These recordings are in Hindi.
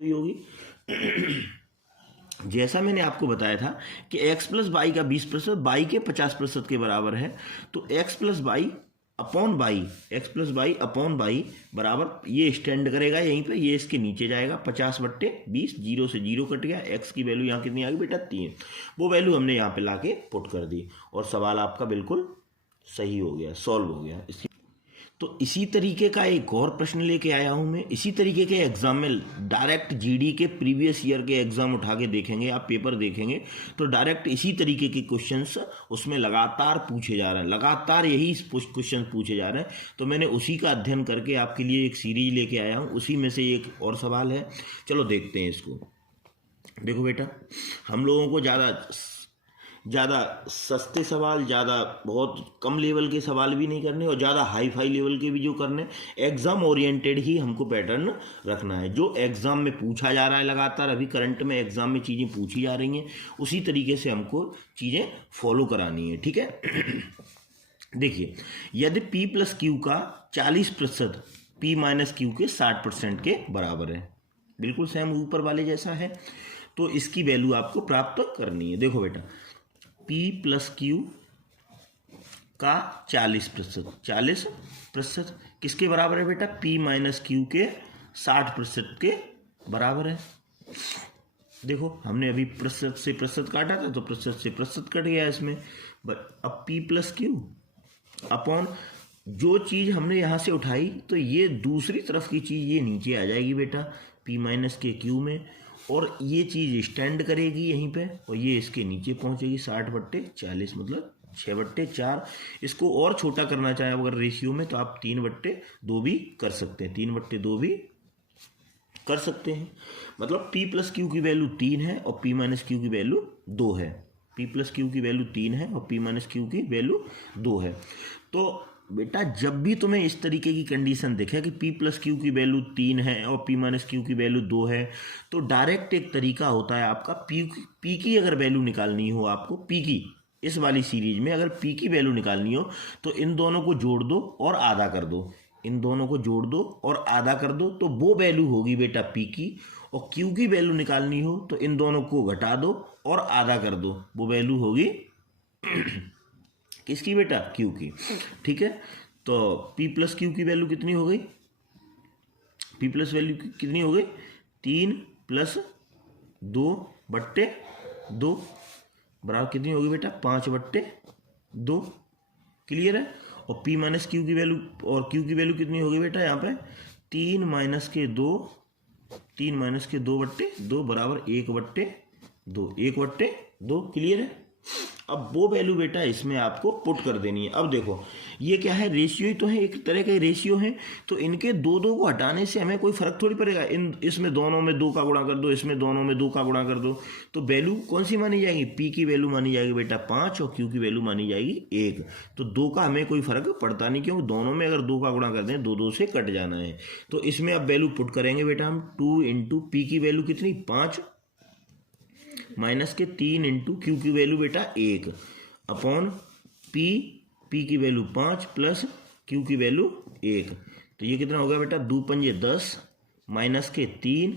हुई होगी। जैसा मैंने आपको बताया था कि x प्लस वाई का 20% बाई के 50% के बराबर है, तो x plus y upon by, x plus y upon by बराबर ये स्टैंड करेगा यहीं पे, ये इसके नीचे जाएगा 50/20, जीरो से जीरो कट गया, x की वैल्यू यहाँ कितनी आ गई बेटा 3, वो वैल्यू हमने यहाँ पे लाके पुट कर दी और सवाल आपका बिल्कुल सही हो गया, सॉल्व हो गया। इसकी तो इसी तरीके का एक और प्रश्न लेके आया हूं मैं। इसी तरीके के एग्जाम में डायरेक्ट जीडी के प्रीवियस ईयर के एग्जाम उठा के देखेंगे, आप पेपर देखेंगे तो डायरेक्ट इसी तरीके के क्वेश्चंस उसमें लगातार पूछे जा रहे हैं, लगातार यही क्वेश्चन पूछे जा रहे हैं। तो मैंने उसी का अध्ययन करके आपके लिए एक सीरीज लेके आया हूँ, उसी में से एक और सवाल है। चलो देखते हैं इसको। देखो बेटा, हम लोगों को ज़्यादा सस्ते सवाल, ज़्यादा बहुत कम लेवल के सवाल भी नहीं करने और ज़्यादा हाई फाई लेवल के भी जो करने, एग्ज़ाम ओरिएंटेड ही हमको पैटर्न रखना है। जो एग्ज़ाम में पूछा जा रहा है लगातार, अभी करंट में एग्ज़ाम में चीज़ें पूछी जा रही हैं, उसी तरीके से हमको चीज़ें फॉलो करानी है, ठीक है। देखिए, यदि P प्लस क्यू का 40% P माइनस क्यू के 60% के बराबर है, बिल्कुल सेम ऊपर वाले जैसा है, तो इसकी वैल्यू आपको प्राप्त करनी है। देखो बेटा, P प्लस क्यू का 40% किसके बराबर है बेटा? P माइनस क्यू के 60% के बराबर है। देखो, हमने अभी प्रतिशत से प्रतिशत काटा था तो प्रतिशत से प्रतिशत कट गया इसमें। अब P प्लस क्यू अपॉन जो चीज़ हमने यहाँ से उठाई, तो ये दूसरी तरफ की चीज़ ये नीचे आ जाएगी बेटा P माइनस के क्यू में, और ये चीज़ स्टैंड करेगी यहीं पे और ये इसके नीचे पहुंचेगी 60/40, मतलब 6/4। इसको और छोटा करना चाहे अगर रेशियो में, तो आप 3/2 भी कर सकते हैं, 3/2 भी कर सकते हैं। मतलब P प्लस क्यू की वैल्यू 3 है और P माइनस क्यू की वैल्यू 2 है। P प्लस क्यू की वैल्यू 3 है और P माइनस क्यू की वैल्यू 2 है। तो बेटा, जब भी तुम्हें इस तरीके की कंडीशन दिखे कि P प्लस क्यू की वैल्यू 3 है और P माइनस क्यू की वैल्यू 2 है, तो डायरेक्ट एक तरीका होता है आपका, P की अगर वैल्यू निकालनी हो आपको, P की इस वाली सीरीज में अगर P की वैल्यू निकालनी हो तो इन दोनों को जोड़ दो और आधा कर दो, इन दोनों को जोड़ दो और आधा कर दो, तो वो वैल्यू होगी बेटा P की। और Q की वैल्यू निकालनी हो तो इन दोनों को घटा दो और आधा कर दो, वो वैल्यू होगी किसकी बेटा? Q की, ठीक है। तो P प्लस क्यू की वैल्यू कितनी हो गई? P प्लस वैल्यू कितनी हो गई? 3 + 2/2 बराबर कितनी होगी बेटा? 5/2। क्लियर है। और P माइनस क्यू की वैल्यू और Q की वैल्यू कितनी होगी बेटा यहाँ पे? 3 - 2/2 बराबर 1/2, 1/2। क्लियर है। अब वो वैल्यू बेटा इसमें आपको पुट कर देनी है। अब देखो, ये क्या है? रेशियो ही तो है, एक तरह का रेशियो है, तो इनके दो को हटाने से हमें कोई फर्क थोड़ी पड़ेगा। इसमें दोनों में 2 का गुणा कर दो, इसमें दोनों में 2 का गुणा कर दो, तो वैल्यू कौन सी मानी जाएगी? P की वैल्यू मानी जाएगी बेटा 5 और Q की वैल्यू मानी जाएगी 1। तो 2 का हमें कोई फर्क पड़ता नहीं, क्योंकि दोनों में अगर 2 का गुणा कर दें 2 से कट जाना है। तो इसमें अब वैल्यू पुट करेंगे बेटा हम, 2 × P की वैल्यू कितनी? 5 माइनस के 3 × Q की वैल्यू बेटा 1 अपॉन P की वैल्यू 5 प्लस Q की वैल्यू 1। तो ये कितना हो गया बेटा? 2 × 5 = 10 माइनस के 3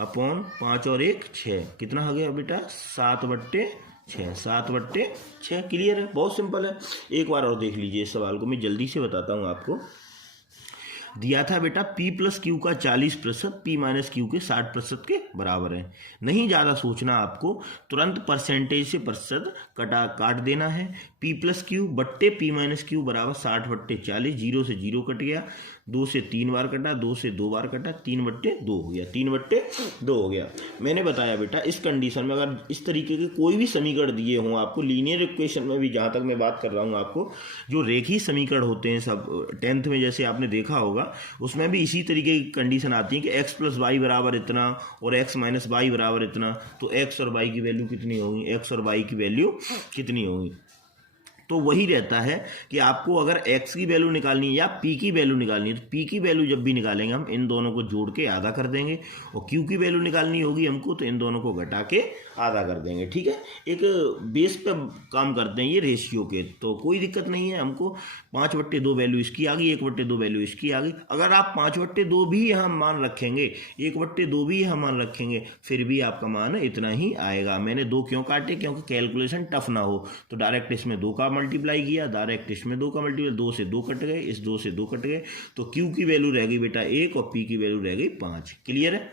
अपॉन 5 और 1 6, कितना हो गया बेटा? 7/6, 7/6। क्लियर है, बहुत सिंपल है। एक बार और देख लीजिए इस सवाल को, मैं जल्दी से बताता हूँ आपको। दिया था बेटा P प्लस क्यू का 40% P माइनस क्यू के 60% के बराबर है। नहीं ज़्यादा सोचना आपको, तुरंत परसेंटेज से प्रतिशत काट देना है। P प्लस क्यू बट्टे P माइनस क्यू बराबर 60/40, 0 से 0 कट गया, 2 से 3 बार कटा, 2 से 2 बार कटा, 3/2 हो गया, 3/2 हो गया। मैंने बताया बेटा, इस कंडीशन में अगर इस तरीके के कोई भी समीकरण दिए हों आपको, लीनियर इक्वेशन में भी जहाँ तक मैं बात कर रहा हूँ आपको, जो रेखीय समीकरण होते हैं सब 10th में जैसे आपने देखा होगा, उसमें भी इसी तरीके की कंडीशन आती है कि x प्लस वाई बराबर इतना और x माइनस वाई बराबर इतना, तो x और y की वैल्यू कितनी होगी? x और y की वैल्यू कितनी होगी? तो वही रहता है कि आपको अगर x की वैल्यू निकालनी है या p की वैल्यू निकालनी है, तो p की वैल्यू जब भी निकालेंगे हम इन दोनों को जोड़ के आधा कर देंगे, और q की वैल्यू निकालनी होगी हमको तो इन दोनों को घटा के आधा कर देंगे। ठीक है, एक बेस पे काम करते हैं ये रेशियो के, तो कोई दिक्कत नहीं है। हमको 5/2 वैल्यू इसकी आ गई, 1/2 वैल्यू इसकी आ गई। अगर आप 5/2 भी यहाँ मान रखेंगे, 1/2 भी यहाँ मान रखेंगे, फिर भी आपका मान इतना ही आएगा। मैंने 2 क्यों काटे, क्योंकि कैलकुलेशन टफ ना हो, तो डायरेक्ट इसमें 2 का मल्टीप्लाई किया, डायरेक्ट इसमें 2 का मल्टीप्लाई, 2 से 2 कट गए, इस 2 से 2 कट गए, तो Q की वैल्यू रह गई बेटा 1 और P की वैल्यू रह गई 5। क्लियर है?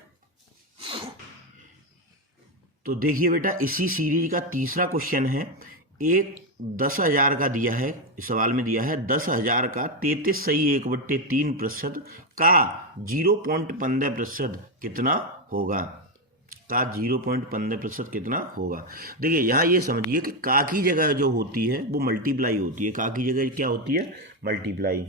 तो देखिए बेटा, इसी सीरीज का तीसरा क्वेश्चन है। एक 10,000 का दिया है, इस सवाल में दिया है 10,000 का 33 सही 1/3% का 0.15% कितना होगा, का 0.15% कितना होगा। देखिए यहाँ ये समझिए कि का की जगह जो होती है वो मल्टीप्लाई होती है, का की जगह क्या होती है, मल्टीप्लाई।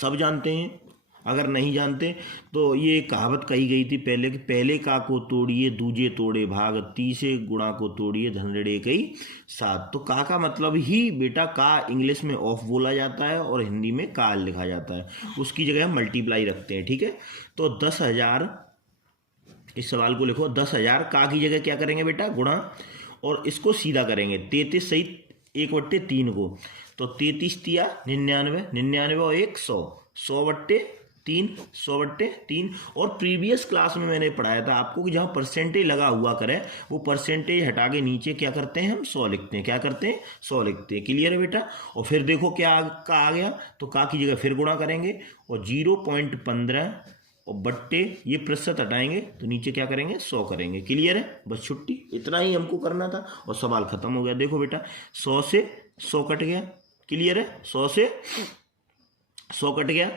सब जानते हैं, अगर नहीं जानते तो ये कहावत कही गई थी पहले कि पहले का को तोड़िए दूजे तोड़े भाग, तीसरे गुणा को तोड़िए धनड़े कई 7। तो का मतलब ही बेटा का इंग्लिश में ऑफ बोला जाता है और हिंदी में का लिखा जाता है, उसकी जगह हम मल्टीप्लाई रखते हैं। ठीक है, तो 10,000, इस सवाल को लिखो 10,000 का की जगह क्या करेंगे बेटा, गुणा, और इसको सीधा करेंगे 33 सही 1/3 को, तो 33 तिया 99, 99 और 1 100, 100/3, 100/3। और प्रीवियस क्लास में मैंने पढ़ाया था आपको कि जहाँ परसेंटेज लगा हुआ करे वो परसेंटेज हटा के नीचे क्या करते हैं, हम 100 लिखते हैं। क्या करते हैं, 100 लिखते हैं। क्लियर है बेटा? और फिर देखो क्या का आ गया, तो का की जगह फिर गुणा करेंगे और 0.15 और बट्टे ये प्रतिशत हटाएंगे तो नीचे क्या करेंगे, 100 करेंगे। क्लियर है? बस छुट्टी, इतना ही हमको करना था और सवाल खत्म हो गया। देखो बेटा 100 से 100 कट गया। क्लियर है? 100 से 100 कट गया,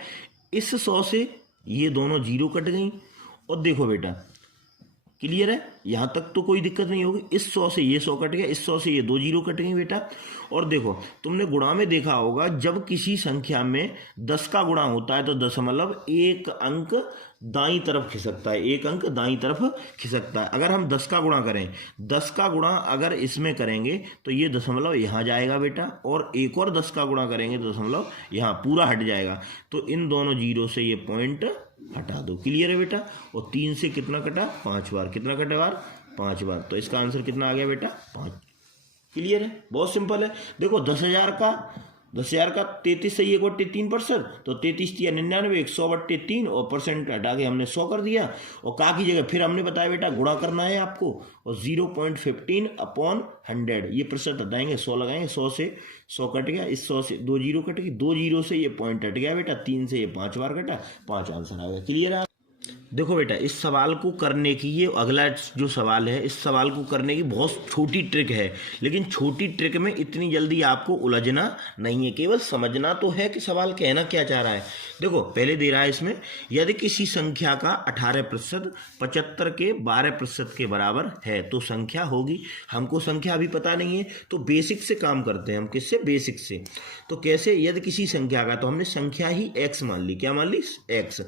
इस 100 से ये दोनों जीरो कट गई, और देखो बेटा क्लियर है, यहां तक तो कोई दिक्कत नहीं होगी। इस 100 से ये 100 कट गया, इस 100 से ये 2 जीरो कट गई बेटा। और देखो तुमने गुणा में देखा होगा, जब किसी संख्या में 10 का गुणा होता है तो दशमलव एक अंक दाईं तरफ खिसकता है, एक अंक दाईं तरफ खिसकता है। अगर हम 10 का गुणा करें, 10 का गुणा अगर इसमें करेंगे तो ये दशमलव यहाँ जाएगा बेटा, और एक और 10 का गुणा करेंगे तो दशमलव यहाँ पूरा हट जाएगा। तो इन दोनों जीरो से ये पॉइंट हटा दो। क्लियर है बेटा? और 3 से कितना कटा, 5 बार। कितना कटा बार, 5 बार। तो इसका आंसर कितना आ गया बेटा, 5। क्लियर है? बहुत सिंपल है। देखो 10,000 का 33 से 1/3%, तो 33 तिया 99, 100/3 और परसेंट हटा के हमने 100 कर दिया। और का की जगह फिर हमने बताया बेटा गुणा करना है आपको, और 0.15/100 ये प्रतिशत हटाएंगे, 100 लगाएंगे, 100 से 100 कट गया, इस 100 से 2 जीरो कट गई, 2 जीरो से ये पॉइंट हट गया बेटा, 3 से ये 5 बार कटा, 5 आंसर आ गया। क्लियर है? देखो बेटा इस सवाल को करने की, ये अगला जो सवाल है, इस सवाल को करने की बहुत छोटी ट्रिक है, लेकिन छोटी ट्रिक में इतनी जल्दी आपको उलझना नहीं है, केवल समझना तो है कि सवाल कहना क्या चाह रहा है। देखो पहले दे रहा है इसमें, यदि किसी संख्या का 18% 75 के 12% के बराबर है तो संख्या होगी। हमको संख्या अभी पता नहीं है, तो बेसिक से काम करते हैं हम। किससे? बेसिक से। तो कैसे? यदि किसी संख्या का, तो हमने संख्या ही x मान ली। क्या मान ली? x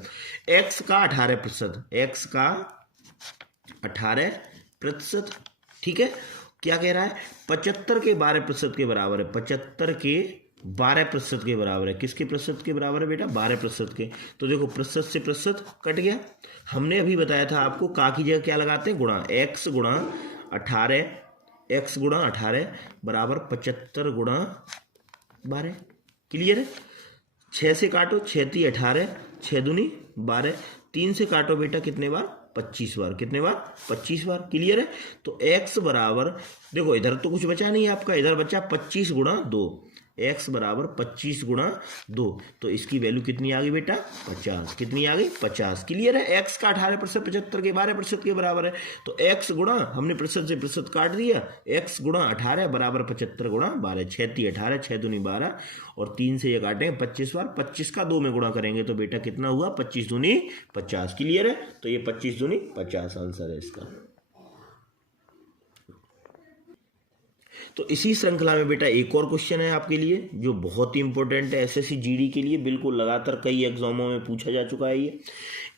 का 18%, x का 18%। ठीक है, क्या कह रहा है, 75 के 12% के बराबर है। 75 के 12% के बराबर है। किसके प्रतिशत के बराबर है बेटा? 12% के। तो देखो प्रतिशत से प्रतिशत कट गया। हमने अभी बताया था आपको का की जगह क्या लगाते हैं, गुणा। x गुणा 18, x गुणा 18 बराबर 75 गुणा 12। क्लियर है? 6 से काटो, 6 × 18, 6 दूनी 12, 3 से काटो बेटा कितने बार, 25 बार। कितने बार? 25 बार। क्लियर है? तो x बराबर, देखो इधर तो कुछ बचा नहीं आपका, इधर बचा 25 गुणा 2, x बराबर 25 गुणा 2, तो इसकी वैल्यू कितनी आ गई बेटा, 50। कितनी आ गई? 50। क्लियर है? x का 18% 75 के 12% के बराबर है, तो x गुणा, हमने प्रतिशत से प्रतिशत काट दिया, x गुणा 18 बराबर 75 गुणा 12, 6 × 18, 6 दूनी 12, और 3 से ये काटेंगे 25 बार, 25 का 2 में गुणा करेंगे तो बेटा कितना हुआ, 25 दूनी 50। क्लियर है? तो ये 25 दूनी 50 आंसर है इसका। तो इसी श्रृंखला में बेटा एक और क्वेश्चन है आपके लिए जो बहुत ही इंपॉर्टेंट है, एसएससी जीडी के लिए, बिल्कुल लगातार कई एग्जामों में पूछा जा चुका है ये।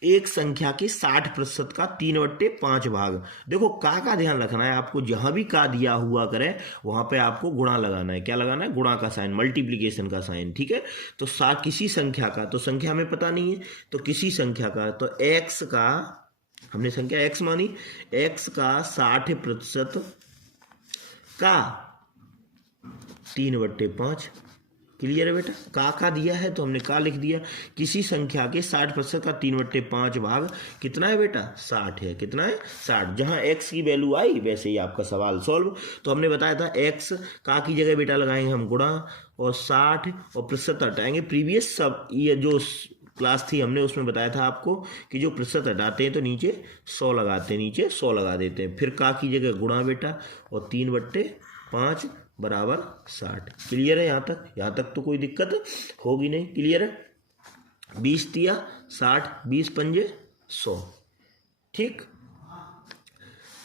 एक संख्या के 60% का 3/5 भाग। देखो का ध्यान रखना है आपको, जहां भी का दिया हुआ करे वहां पे आपको गुणा लगाना है। क्या लगाना है? गुणा का साइन, मल्टीप्लीकेशन का साइन, ठीक है। तो किसी संख्या का, तो संख्या हमें पता नहीं है, तो किसी संख्या का, तो x का, हमने संख्या x मानी, x का 60% का 3/5। क्लियर है बेटा? का दिया है तो हमने का लिख दिया। किसी संख्या के 60% का 3/5 भाग कितना है बेटा? 60 है। कितना है? 60। जहां x की वैल्यू आई वैसे ही आपका सवाल सॉल्व। तो हमने बताया था x का की जगह बेटा लगाएंगे हम गुणा, और 60 और प्रतिशत हटाएंगे। प्रीवियस सब ये जो क्लास थी हमने उसमें बताया था आपको कि जो प्रतिशत हटाते हैं तो नीचे 100 लगाते हैं, नीचे 100 लगा देते हैं। फिर का की जगह गुणा बेटा, और 3/5 बराबर 60। क्लियर है? यहाँ तक तो कोई दिक्कत होगी नहीं। क्लियर है? 20 तिया 60, 20 पंजे 100। ठीक,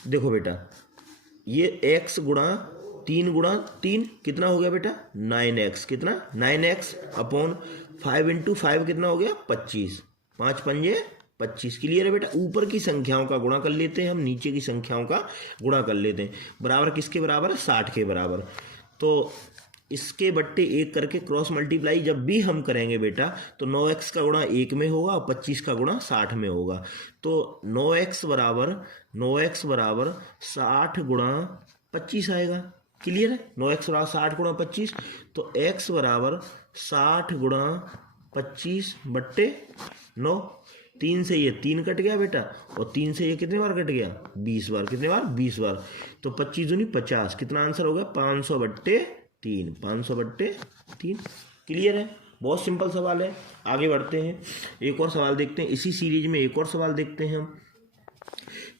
देखो बेटा, ये x गुणा 3 कितना हो गया बेटा? 9x। कितना? 9x अपॉन 5 × 5 कितना हो गया? 25। 5 पंजे 25। क्लियर है बेटा? ऊपर की संख्याओं का गुणा कर लेते हैं हम, नीचे की संख्याओं का गुणा कर लेते हैं। बराबर किसके बराबर है? 60 के बराबर। तो इसके बट्टे 1 करके क्रॉस मल्टीप्लाई जब भी हम करेंगे बेटा, तो 9x का गुणा 1 में होगा और 25 का गुणा 60 में होगा। तो 9x बराबर 60 गुणा 25 आएगा। क्लियर है? 9x बराबर 60 गुणा 25, तो x बराबर 60 गुणा 25/9। 3 से ये 3 कट गया बेटा, और 3 से ये कितने बार कट गया? 20 बार। कितने बार? 20 बार। तो 25 दूनी 50। कितना आंसर हो गया? 500/3। 500/3। क्लियर है? बहुत सिंपल सवाल है। आगे बढ़ते हैं, एक और सवाल देखते हैं। इसी सीरीज में एक और सवाल देखते हैं हम।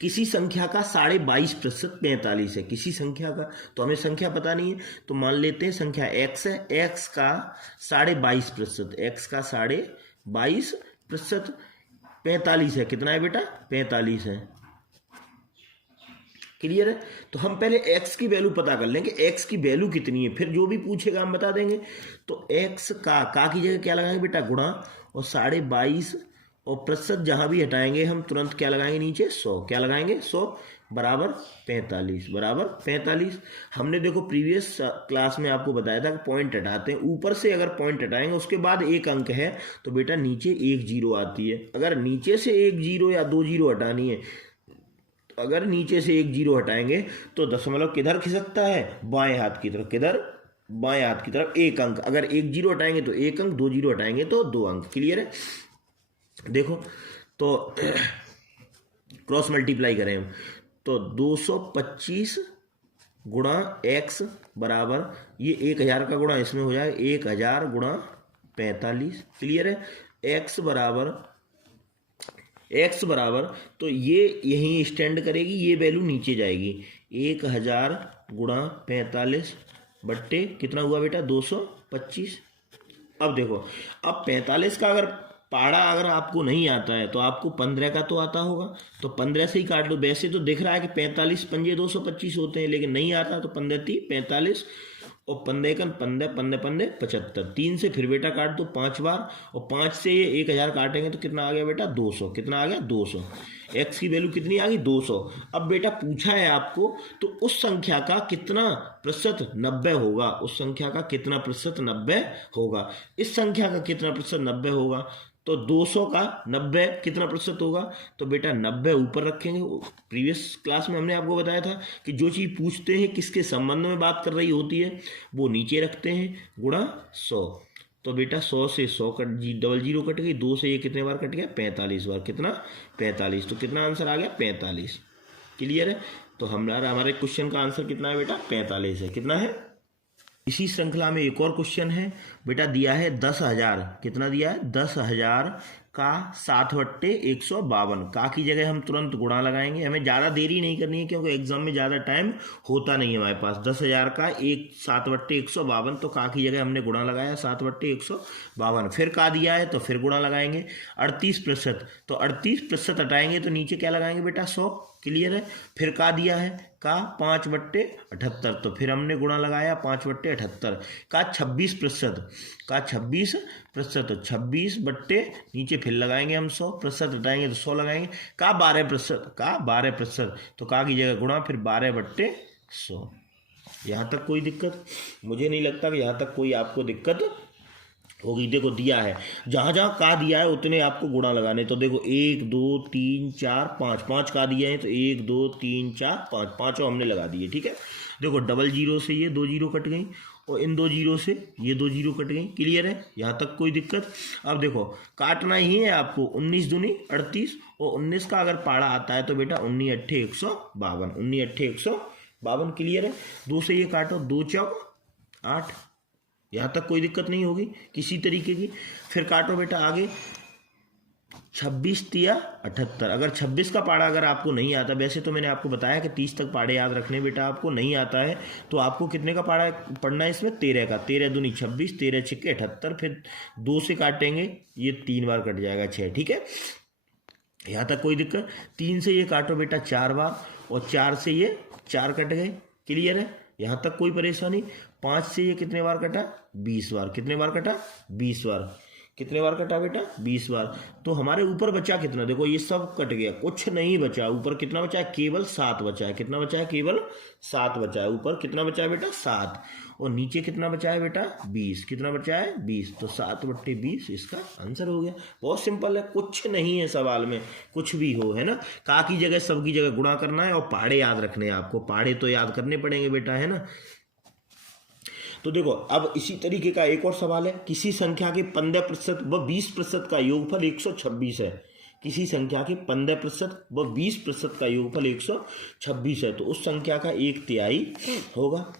किसी संख्या का 22.5% 45 है। किसी संख्या का, तो हमें संख्या पता नहीं है, तो मान लेते हैं संख्या x है। x का 22.5%, x का 22.5% 45 है। कितना है बेटा? 45 है। क्लियर है? तो हम पहले x की वैल्यू पता कर लेंगे, x की वैल्यू कितनी है, फिर जो भी पूछेगा हम बता देंगे। तो x का की जगह क्या लगाएंगे बेटा? गुणा, और 22.5, और प्रतिशत जहां भी हटाएंगे हम तुरंत क्या लगाएंगे? नीचे 100। क्या लगाएंगे? 100 बराबर 45। बराबर 45। हमने देखो प्रीवियस क्लास में आपको बताया था कि पॉइंट हटाते हैं, ऊपर से अगर पॉइंट हटाएंगे उसके बाद एक अंक है तो बेटा नीचे 1 0 आती है। अगर नीचे से 1 0 या 2 0 हटानी है, अगर नीचे से 1 0 हटाएंगे तो दशमलव किधर खिसकता है? बाएं हाथ की तरफ। किधर? बाएं हाथ की तरफ। एक अंक, अगर 1 0 हटाएंगे तो 1 अंक, 2 0 हटाएंगे तो 2 अंक। क्लियर है? देखो, तो क्रॉस मल्टीप्लाई करें हम, तो 225 गुणा x बराबर, ये 1000 का गुणा इसमें हो जाए 1000 गुणा 45। क्लियर है? x बराबर तो ये यहीं स्टैंड करेगी, ये वैल्यू नीचे जाएगी। 1000 गुणा 45 बट्टे कितना हुआ बेटा? 225। अब देखो, अब 45 का अगर पाड़ा अगर आपको नहीं आता है तो आपको 15 का तो आता होगा, तो 15 से ही काट लो। वैसे तो दिख रहा है कि 45 पंजे 225 होते हैं, लेकिन नहीं आता, तो 15 × 45, और 15 × 15, 15 15 75। 3 से फिर बेटा काट दो 5 बार, और 5 से ये 1000 काटेंगे तो कितना आ गया बेटा? 200। कितना आ गया? 200। x की वैल्यू कितनी आ गई? 200। अब बेटा पूछा है आपको, तो उस संख्या का कितना प्रतिशत 90 होगा? उस संख्या का कितना प्रतिशत 90 होगा? इस संख्या का कितना प्रतिशत 90 होगा? तो 200 का 90 कितना प्रतिशत होगा? तो बेटा 90 ऊपर रखेंगे। प्रीवियस क्लास में हमने आपको बताया था कि जो चीज़ पूछते हैं किसके संबंध में बात कर रही होती है वो नीचे रखते हैं, गुणा 100। तो बेटा 100 से 100 कट, 00 कट गई, 2 से ये कितने बार कट गया? 45 बार। कितना? 45। तो कितना आंसर आ गया? 45। क्लियर है? तो हमारे क्वेश्चन का आंसर कितना है बेटा? 45 है। कितना है? इसी श्रृंखला में एक और क्वेश्चन है बेटा, दिया है 10,000। कितना दिया है? 10,000 का 7/152। का की जगह हम तुरंत गुणा लगाएंगे, हमें ज़्यादा देरी नहीं करनी है क्योंकि एग्जाम में ज़्यादा टाइम होता नहीं है हमारे पास। 10,000 का 7/152, तो का की जगह हमने गुणा लगाया 7/152। फिर का दिया है तो फिर गुणा लगाएंगे। 38%, तो 38% हटाएंगे तो नीचे क्या लगाएंगे बेटा? 100। क्लियर है? फिर का दिया है का 5/78, तो फिर हमने गुणा लगाया 5/78 का 26%, का 26%, तो 26 नीचे फिर लगाएंगे हम 100%, हटाएंगे तो 100 लगाएंगे, का 12%, का 12%, तो का की जगह गुणा फिर 12/100। यहाँ तक कोई दिक्कत? मुझे नहीं लगता कि यहाँ तक कोई आपको दिक्कत होगी। देखो दिया है, जहाँ जहाँ का दिया है उतने आपको गुणा लगाने। तो देखो 1 2 3 4 5, 5 का दिए हैं तो 1 2 3 4 5, पाँचों हमने लगा दिए। ठीक है, देखो डबल जीरो से ये 2 जीरो कट गई और इन 2 जीरो से ये 2 जीरो कट गई। क्लियर है? यहाँ तक कोई दिक्कत? अब देखो काटना ही है आपको। 19 दूनी 38 और 19 का अगर पाड़ा आता है तो बेटा 19 अट्ठे 152, 19 अट्ठे 152। क्लियर है? 2 से ये काटो, 2 चौक 8। यहाँ तक कोई दिक्कत नहीं होगी किसी तरीके की। फिर काटो बेटा आगे, 26 तिया 78। अगर 26 का पाड़ा अगर आपको नहीं आता, वैसे तो मैंने आपको बताया कि 30 तक पाड़े याद रखने बेटा, आपको नहीं आता है तो आपको कितने का पाड़ा पढ़ना है इसमें? 13 का। 13 दूनी 26, 13 छिक्के 78। फिर 2 से काटेंगे, ये 3 बार कट जाएगा 6। ठीक है, यहाँ तक कोई दिक्कत? 3 से ये काटो बेटा 4 बार और 4 से ये 4 कट गए। क्लियर है? यहाँ तक कोई परेशानी? 5 से ये कितने बार कटा? 20 बार। कितने बार कटा? 20 बार। कितने बार कटा बेटा? 20 बार। तो हमारे ऊपर बचा कितना? देखो ये सब कट गया, कुछ नहीं बचा। ऊपर कितना बचा है? केवल 7 बचा है। कितना बचा है? केवल 7 बचा है। ऊपर कितना बचा है बेटा? 7। और नीचे कितना बचा है बेटा? 20। कितना बचा है? 20। तो 7/20 इसका आंसर हो गया। बहुत सिंपल है, कुछ नहीं है सवाल में, कुछ भी हो, है ना। का की जगह सब की जगह गुणा करना है और पहाड़े याद रखने हैं आपको। पहाड़े तो याद करने पड़ेंगे बेटा, है ना। तो देखो अब इसी तरीके का एक और सवाल है। किसी संख्या के 15% व 20% का योगफल 126 है। किसी संख्या के 15% व 20% का योगफल 126 है, तो उस संख्या का 1/3 होगा।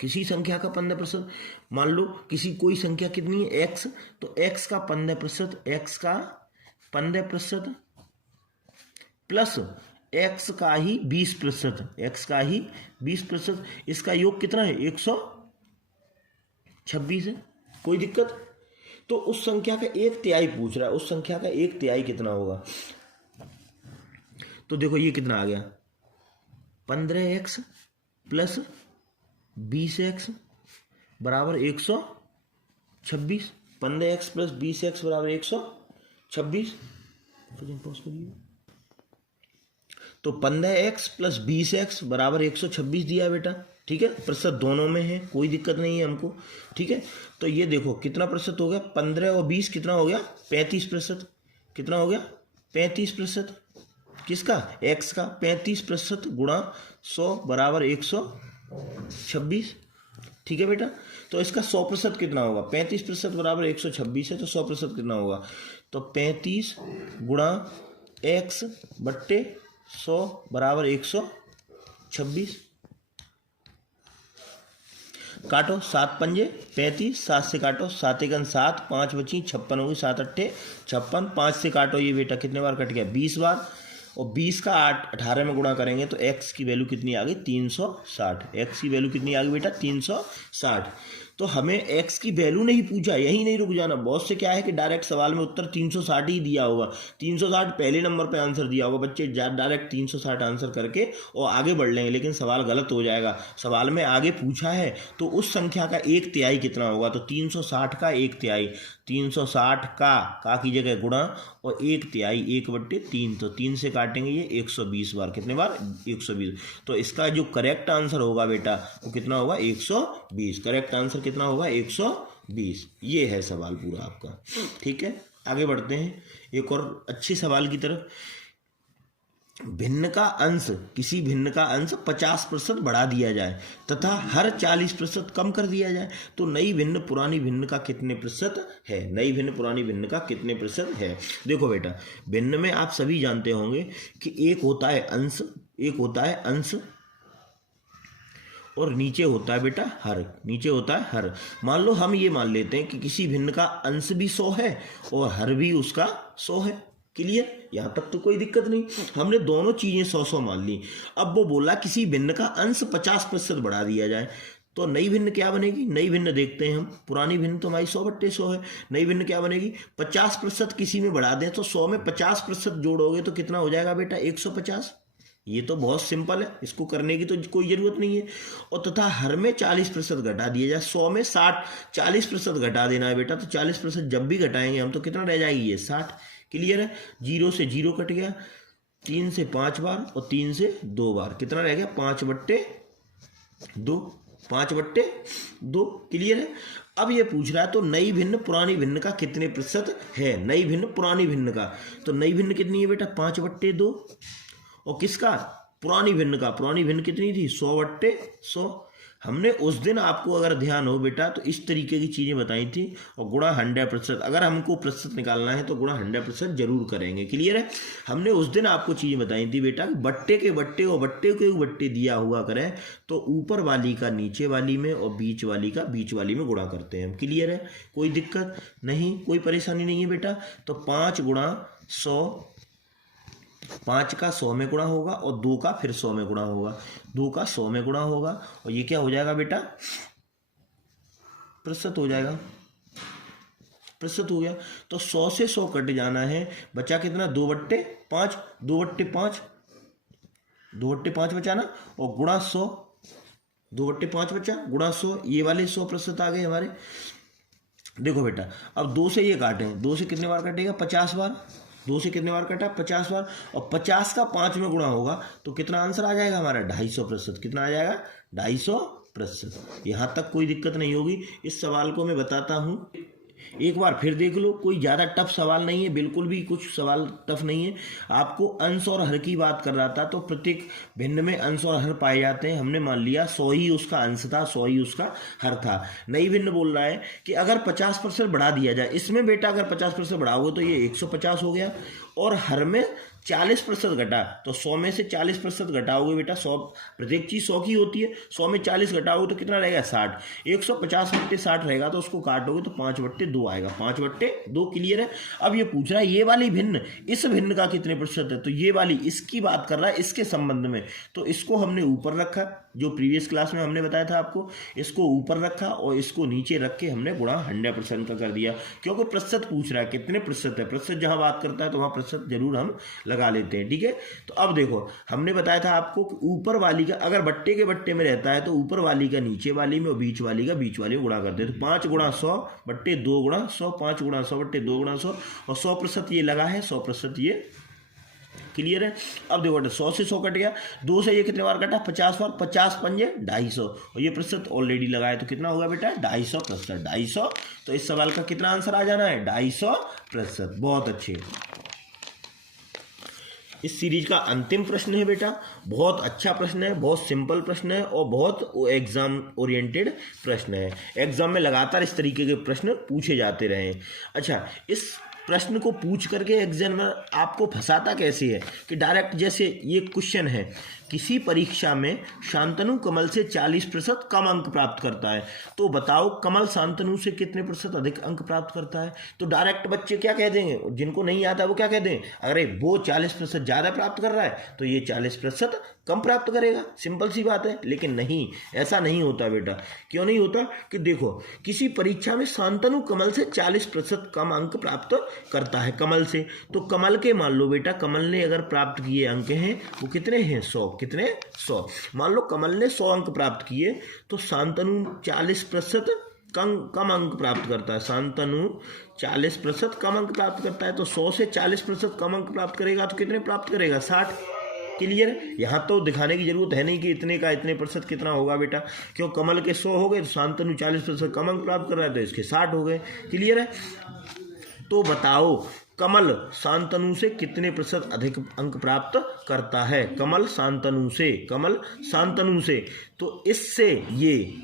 किसी संख्या का 15%, मान लो किसी कोई संख्या कितनी है? x, तो x का 15%, x का 15% प्लस x का ही 20%, x का ही 20%, इसका योग कितना है? 126 है। कोई दिक्कत? तो उस संख्या का 1/3 पूछ रहा है, उस संख्या का 1/3 कितना होगा? तो देखो ये कितना आ गया? 15x प्लस 20x बराबर 126। 15x प्लस 20x बराबर 126। तो 15x प्लस 20x बराबर 126 दिया बेटा। ठीक है, प्रतिशत दोनों में है, कोई दिक्कत नहीं है हमको। ठीक है, तो ये देखो कितना प्रतिशत हो गया? 15 और 20 कितना हो गया? 35%। कितना हो गया? 35%। किसका? x का। 35% गुणा 100 बराबर 126। ठीक है बेटा, तो इसका 100% कितना होगा? 35% बराबर 126 है, तो 100% कितना होगा? तो 35 गुणा x बट्टे 100 बराबर 126। काटो, 7 पंजे 35, 7 से काटो, 7 एकन 7, 5 बची 56 होगी, 7 अट्ठे 56। 5 से काटो ये बेटा, कितने बार कट गया? 20 बार। और 20 का 18 में गुणा करेंगे तो x की वैल्यू कितनी आ गई? 360। x की वैल्यू कितनी आ गई बेटा? 360। तो हमें x की वैल्यू नहीं पूछा, यही नहीं रुक जाना। बहुत से क्या है कि डायरेक्ट सवाल में उत्तर 360 ही दिया होगा, 360 पहले नंबर पे आंसर दिया होगा, बच्चे डायरेक्ट 360 आंसर करके और आगे बढ़ लेंगे, लेकिन सवाल गलत हो जाएगा। सवाल में आगे पूछा है तो उस संख्या का 1/3 कितना होगा? तो 360 का 1/3, 360 का की जगह गुणा और 1/3 1/3, तो 3 से काटेंगे ये 120 बार। कितने बार? 120। तो इसका जो करेक्ट आंसर होगा बेटा वो कितना होगा? 120। करेक्ट आंसर कितना होगा? 120। ये है सवाल पूरा आपका। ठीक है, आगे बढ़ते हैं एक और अच्छे सवाल की तरफ। भिन्न का अंश, किसी भिन्न का अंश 50% बढ़ा दिया जाए तथा हर 40% कम कर दिया जाए, तो नई भिन्न पुरानी भिन्न का कितने प्रतिशत है? नई भिन्न पुरानी भिन्न का कितने प्रतिशत है? देखो बेटा, भिन्न में आप सभी जानते होंगे कि एक होता है अंश, एक होता है अंश और नीचे होता है बेटा हर। नीचे होता है हर। मान लो हम ये मान लेते हैं कि किसी भिन्न का अंश भी 100 है और हर भी उसका 100 है। क्लियर? यहां तक तो कोई दिक्कत नहीं, हमने दोनों चीजें 100-100 मान ली। अब वो बोला किसी भिन्न का अंश 50% बढ़ा दिया जाए, तो नई भिन्न क्या बनेगी? नई भिन्न देखते हैं हम। पुरानी भिन्न तो हमारी 100/100 है। नई भिन्न क्या बनेगी? 50% किसी में बढ़ा दें तो 100 में 50% जोड़ोगे तो कितना हो जाएगा बेटा? 150। ये तो बहुत सिंपल है, इसको करने की तो कोई जरूरत नहीं है। और तथा हर में 40% घटा दिया जाए, 100 में 60, 40% घटा देना है बेटा। तो 40% जब भी घटाएंगे हम तो कितना रह जाएगी, ये 60। क्लियर है। 0 से 0 कट गया, 3 से 5 बार और 3 से 2 बार, कितना रह गया 5/2, 5/2। क्लियर है। अब ये पूछ रहा है तो नई भिन्न पुरानी भिन्न का कितने प्रतिशत है, नई भिन्न पुरानी भिन्न का। तो नई भिन्न कितनी है बेटा, 5/2। और किसका, पुरानी भिन्न का, पुरानी भिन्न कितनी थी, 100/100। हमने उस दिन आपको अगर ध्यान हो बेटा तो इस तरीके की चीज़ें बताई थी। और गुणा 100%, अगर हमको प्रतिशत निकालना है तो गुणा 100% जरूर करेंगे। क्लियर है। हमने उस दिन आपको चीज़ें बताई थी बेटा कि बट्टे के बट्टे और बट्टे के बट्टे दिया हुआ करें तो ऊपर वाली का नीचे वाली में और बीच वाली का बीच वाली में गुणा करते हैं हम। क्लियर है, कोई दिक्कत नहीं, कोई परेशानी नहीं है बेटा। तो 5 गुणा 100, 5 का 100 में गुणा होगा और 2 का फिर 100 में गुणा होगा, 2 का 100 में गुणा होगा और ये क्या हो जाएगा बेटा, प्रतिशत हो जाएगा, प्रतिशत हो गया। तो 100 से 100 कट जाना है, बचा कितना, 2/5, 2/5, 2/5 बचा ना, और गुणा 100, 2/5 बचा, गुणा 100, ये वाले 100% आ गए हमारे। देखो बेटा अब 2 से ये काटें, 2 से कितने बार कटेगा, 50 बार। 2 से कितने बार कटा, 50 बार। और 50 का 5 में गुणा होगा तो कितना आंसर आ जाएगा हमारा, 250%। कितना आ जाएगा, 250%। यहाँ तक कोई दिक्कत नहीं होगी। इस सवाल को मैं बताता हूँ, एक बार फिर देख लो। कोई ज़्यादा टफ सवाल नहीं है, बिल्कुल भी कुछ सवाल टफ नहीं है। आपको अंश और हर की बात कर रहा था, तो प्रत्येक भिन्न में अंश और हर पाए जाते हैं। हमने मान लिया 100 ही उसका अंश था, 100 ही उसका हर था। नई भिन्न बोल रहा है कि अगर 50% बढ़ा दिया जाए, इसमें बेटा अगर 50% बढ़ाओगे तो ये 150 हो गया। और हर में 40% घटा, तो 100 में से 40% घटाओगे बेटा, 100 प्रत्येक चीज़ 100 की होती है, 100 में 40 घटाओगे तो कितना रहेगा, 60। 150/60 रहेगा तो उसको काटोगे तो 5/2 आएगा, 5/2। क्लियर है। अब ये पूछ रहा है ये वाली भिन्न इस भिन्न का कितने प्रतिशत है, तो ये वाली इसकी बात कर रहा है, इसके संबंध में। तो इसको हमने ऊपर रखा, जो प्रीवियस क्लास में हमने बताया था आपको, इसको ऊपर रखा और इसको नीचे रख के हमने गुणा 100% का कर दिया, क्योंकि प्रतिशत पूछ रहा है कितने प्रतिशत है। प्रतिशत जहां बात करता है तो वहां प्रतिशत जरूर हम लगा लेते हैं। ठीक है। तो अब देखो हमने बताया था आपको कि ऊपर वाली का अगर बट्टे के बट्टे में रहता है तो ऊपर वाली का नीचे वाली में और बीच वाली का बीच वाली में गुणा करते हैं। तो 5 गुणा 100/2 गुणा 100, 5 गुणा 100/2 गुणा 100, और 100% ये लगा है, 100% ये। क्लियर है। अब देखो 100 से 100 कट गया, 2 से ये कितने बार कटा, 50 बार, 50 पंजे 250, और ये प्रतिशत ऑलरेडी लगाया तो कितना होगा बेटा, 250%, 250। तो इस सवाल का कितना आंसर आ जाना है, 250%। बहुत अच्छे। इस सीरीज का अंतिम प्रश्न है बेटा, बहुत अच्छा प्रश्न है, बहुत सिंपल प्रश्न है और बहुत एग्जाम ओरिएंटेड प्रश्न है। एग्जाम में लगातार इस तरीके के प्रश्न पूछे जाते रहे। अच्छा, इस प्रश्न को पूछ करके एग्जामिनर आपको फंसाता कैसे है कि डायरेक्ट, जैसे ये क्वेश्चन है, किसी परीक्षा में शांतनु कमल से 40% कम अंक प्राप्त करता है, तो बताओ कमल शांतनु से कितने प्रतिशत अधिक अंक प्राप्त करता है। तो डायरेक्ट बच्चे क्या कह देंगे, जिनको नहीं आता वो क्या कह देंगे, अरे वो 40% ज़्यादा प्राप्त कर रहा है तो ये 40% कम प्राप्त करेगा, सिंपल सी बात है। लेकिन नहीं, ऐसा नहीं होता बेटा। क्यों नहीं होता कि देखो, किसी परीक्षा में शांतनु कमल से 40% कम अंक प्राप्त करता है, कमल से। तो कमल के मान लो बेटा, कमल ने अगर प्राप्त किए अंक हैं वो कितने हैं, 100। कितने, 100। मान लो कमल ने 100 अंक प्राप्त किए तो शांतनु 40% कम अंक प्राप्त करता है। शांतनु 40% कम अंक प्राप्त करता है, तो 100 से 40% कम अंक प्राप्त करेगा तो कितने प्राप्त करेगा, 60। क्लियर है। यहाँ तो दिखाने की जरूरत है नहीं कि इतने का इतने प्रतिशत कितना होगा बेटा, क्यों, कमल के 100 हो गए तो शांतनु 40% कम अंक प्राप्त कर रहा है तो इसके 60 हो गए। क्लियर है। तो बताओ कमल शांतनु से कितने प्रतिशत अधिक अंक प्राप्त करता है, कमल शांतनु से। तो इससे ये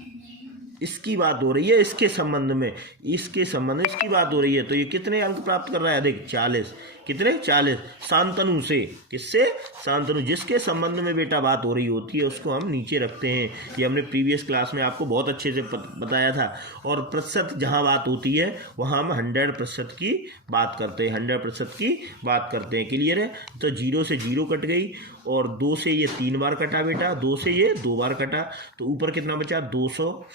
इसकी बात हो रही है, इसके संबंध में इसकी बात हो रही है, तो ये कितने अंक प्राप्त कर रहा है अधिक, 40। कितने, 40 शांतनु से। किससे, शांतनु, जिसके संबंध में बेटा बात हो रही होती है उसको हम नीचे रखते हैं। ये हमने प्रीवियस क्लास में आपको बहुत अच्छे से बताया था। और प्रतिशत जहां बात होती है वहां हम 100% की बात करते हैं, 100% की बात करते हैं। क्लियर है। तो 0 से 0 कट गई और 2 से ये 3 बार कटा बेटा, 2 से ये 2 बार कटा, तो ऊपर कितना बचा, 200।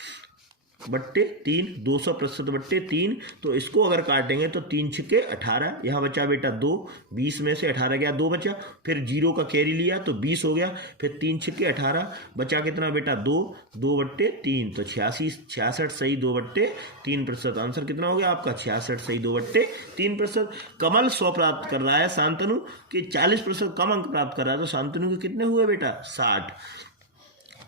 बट्टे 3, 200% बट्टे 3। तो इसको अगर काटेंगे तो 3 छक्के 18, यहाँ बचा बेटा 2, 20 में से 18 गया, 2 बचा, फिर 0 का कैरी लिया तो 20 हो गया, फिर 3 छक्के 18, बचा कितना बेटा 2, 2 बट्टे 3, तो 66 सही 2 बट्टे 3%। आंसर कितना हो गया आपका 66 सही 2 बट्टे 3%। कमल 100 प्राप्त कर रहा है, शांतनु के 40% कम अंक प्राप्त कर रहा है, तो शांतनु के कितने हुए बेटा 60।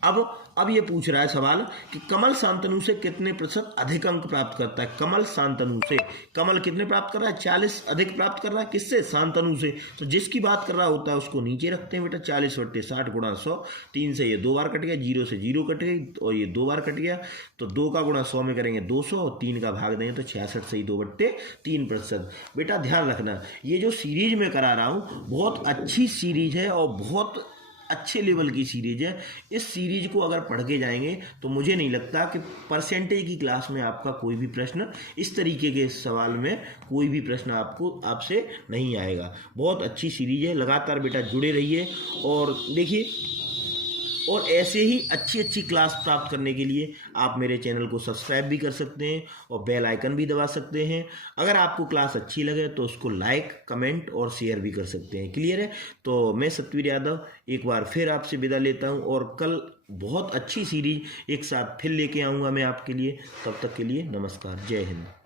अब ये पूछ रहा है सवाल कि कमल शांतनु से कितने प्रतिशत अधिक अंक प्राप्त करता है। कमल शांतनु से, कमल कितने प्राप्त कर रहा है 40 अधिक प्राप्त कर रहा है, किससे शांतनु से। तो जिसकी बात कर रहा होता है उसको नीचे रखते हैं बेटा, 40 बट्टे 60 गुणा 100, 3 से ये 2 बार कट गया, 0 से 0 कट गई और ये 2 बार कट गया, तो 2 का गुणा 100 में करेंगे 200 और 3 का भाग देंगे तो 66 सही 2 बट्टे 3%। बेटा ध्यान रखना, ये जो सीरीज में करा रहा हूँ बहुत अच्छी सीरीज है और बहुत अच्छे लेवल की सीरीज है। इस सीरीज को अगर पढ़ के जाएंगे तो मुझे नहीं लगता कि परसेंटेज की क्लास में आपका कोई भी प्रश्न, इस तरीके के सवाल में कोई भी प्रश्न आपसे नहीं आएगा। बहुत अच्छी सीरीज है, लगातार बेटा जुड़े रहिए और देखिए, और ऐसे ही अच्छी क्लास प्राप्त करने के लिए आप मेरे चैनल को सब्सक्राइब भी कर सकते हैं और बेल आइकन भी दबा सकते हैं। अगर आपको क्लास अच्छी लगे तो उसको लाइक, कमेंट और शेयर भी कर सकते हैं। क्लियर है? तो मैं सतवीर यादव एक बार फिर आपसे विदा लेता हूं और कल बहुत अच्छी सीरीज एक साथ फिर लेके आऊँगा मैं आपके लिए। तब तक के लिए नमस्कार, जय हिंद।